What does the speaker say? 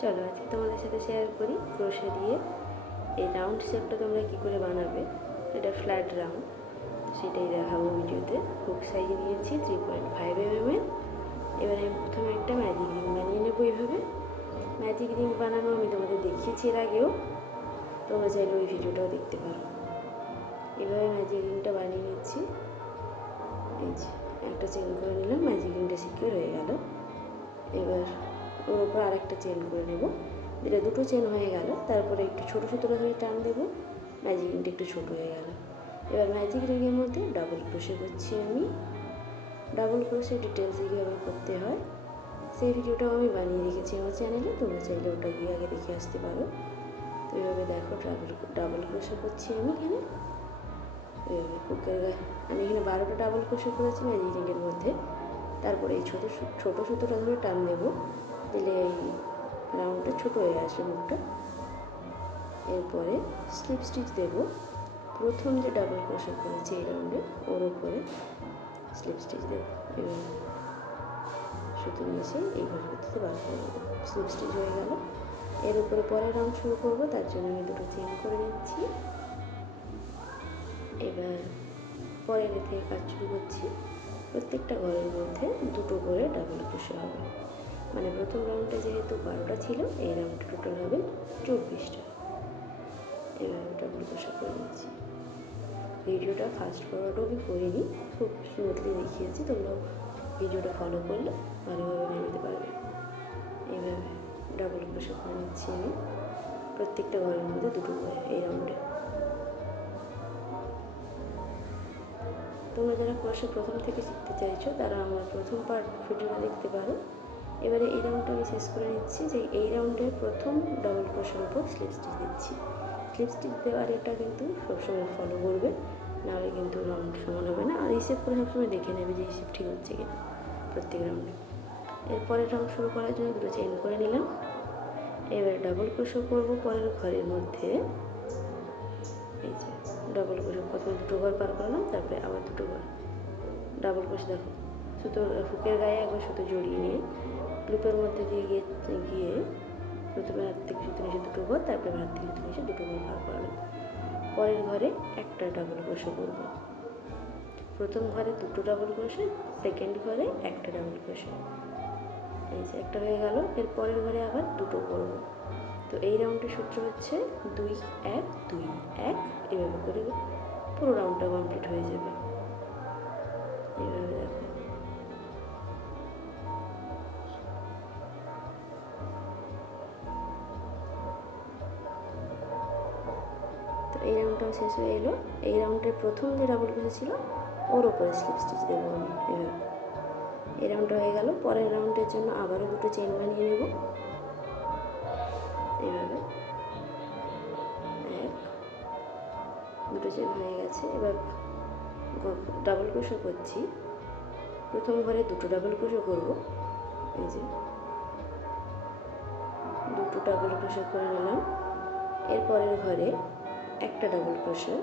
চলো আজকে তোমাদের সাথে শেয়ার করি ক্রোশে দিয়ে এই রাউন্ড শেপটা তোমরা কী করে বানাবে। এটা ফ্ল্যাট রাউন্ড, সেটাই দেখাবো ভিডিওতে। হুক সাইজ নিয়েছি 3.5 mm। এবার আমি প্রথমে একটা ম্যাজিক রিং বানিয়ে নেবো। এইভাবে ম্যাজিক রিং বানানো আমি তোমাদের দেখিয়েছি এর আগেও, তোমরা চাইলে ওই ভিডিওটাও দেখতে পারো। এভাবে ম্যাজিক রিংটা বানিয়ে নিচ্ছি। এই যে একটা চেন করে নিলাম, ম্যাজিক রিংটা সিকিউর হয়ে গেল। এবার ওর উপর আরেকটা চেন করে নেব, যেটা দুটো চেন হয়ে গেল। তারপরে একটু ছোটো সুতোটা ধরে টান দেবো, ম্যাজিক রিংটা একটু ছোটো হয়ে গেল। এবার ম্যাজিক রিংয়ের মধ্যে ডাবল ক্রোশে করছি আমি। ডাবল ক্রোশে ডিটেলসে কীভাবে করতে হয় সেই ভিডিওটাও আমি বানিয়ে রেখেছি আমার চ্যানেলে, তোমরা চাইলে ওটা গিয়ে আগে দেখে আসতে পারো। তো এইভাবে দেখো ডাবল ক্রোশে করছি আমি এখানে। এইভাবে হুকের গায়ে আমি এখানে 12টা ডাবল ক্রোশে করেছি ম্যাজিক রিংয়ের মধ্যে। তারপরে এই ছোটো সুতোটা ধরে টান দেবো, দিলে এই রাউন্ডটা ছোটো হয়ে আসে মুখটা। এরপরে স্লিপ স্টিচ দেবো। প্রথম যে ডাবল ক্রোশে করেছি এই রাউন্ডে ওর উপরে স্লিপ স্টিচ দেবো। এবং সুতো নিয়েছি এই ঘরগুলোতে বার করে দেবো, স্লিপ স্টিচ হয়ে গেল। এর উপরে পরের রাউন্ড শুরু করবো, তার জন্য আমি দুটো চেন করে নিচ্ছি। এবার পরের থেকে কাজ শুরু করছি। প্রত্যেকটা ঘরের মধ্যে দুটো করে ডাবল ক্রোশে হবে। মানে প্রথম রাউন্ডে যেহেতু 12টা ছিল, এই রাউন্ডে টোটাল হবে 24টা। এভাবে ডাবল ক্রোশে করে নিচ্ছি। ভিডিওটা ফাস্ট ফরওয়ার্ডও আমি করিনি, খুব স্মুথলি দেখিয়েছি। তোমরাও ভিডিওটা ফলো করলে ভালোভাবে বানাতে পারবে। এইভাবে ডাবল ক্রোশে করে নিচ্ছি আমি প্রত্যেকটা ঘরের মধ্যে দুটো করে এই রাউন্ডে। তোমরা যারা ক্রোশে প্রথম থেকে শিখতে চাইছো তারা আমার প্রথম পার্ট ভিডিওটা দেখতে পারো। এবারে এই রাউন্ডটা আমি শেষ করে নিচ্ছি, যে এই রাউন্ডের প্রথম ডাবল ক্রোশের উপর স্লিপ স্টিচ দিচ্ছি। স্লিপ স্টিচ দেওয়ার এটা কিন্তু সবসময় ফলো করবে, নাহলে কিন্তু রাউন্ড সমান হবে না। আর হিসেব করে সবসময় দেখে নেবে যে হিসেব ঠিক হচ্ছে কিনা প্রত্যেক রাউন্ডে। এরপরের রাউন্ড শুরু করার জন্য দুটো চেইন করে নিলাম। এবার ডাবল ক্রোশে করবো পরের ঘরের মধ্যে। এই যে ডাবল ক্রোশে প্রথমে দুটো ঘর পার করলাম, তারপরে আবার দুটো ঘর ডাবল ক্রোশে। দেখো সুতো হুকের গায়ে একবার সুতো জড়িয়ে নিয়ে লুপের মধ্যে দিয়ে গিয়ে প্রথমে হাত থেকে সুতো নিচে দুটো ঘর, তারপরে হাত থেকে সুতো নিচে দুটো ঘর পার করলাম। পরের ঘরে একটা ডাবল ক্রোশে করবো। প্রথম ঘরে দুটো ডাবল ক্রোশে, সেকেন্ড ঘরে একটা ডাবল ক্রোশে। এই যে একটা হয়ে গেল। এর পরের ঘরে আবার দুটো করব। তো এই রাউন্ডের সূত্র হচ্ছে 2 1 2 1। এভাবে করে পুরো রাউন্ডটা কমপ্লিট হয়ে যাবে। এইভাবে দেখো। তো এই রাউন্ডটাও শেষ হয়ে এলো। এই রাউন্ডের প্রথম যে ডাবল ক্রোশে ছিল ওর ওপরে স্লিপ স্টিচ দেবো আমি। এভাবে এই রাউন্ডটা হয়ে গেল। পরের রাউন্ডের জন্য আবারও দুটো চেইন বানিয়ে নেব। এইভাবে দুটো চেন হয়ে গেছে। এবার ডাবল ক্রোশে করছি। প্রথম ঘরে দুটো ডাবল ক্রোশে করবো। এই যে দুটো ডাবল ক্রোশে করে নিলাম। এর পরের ঘরে একটা ডাবল ক্রোশে,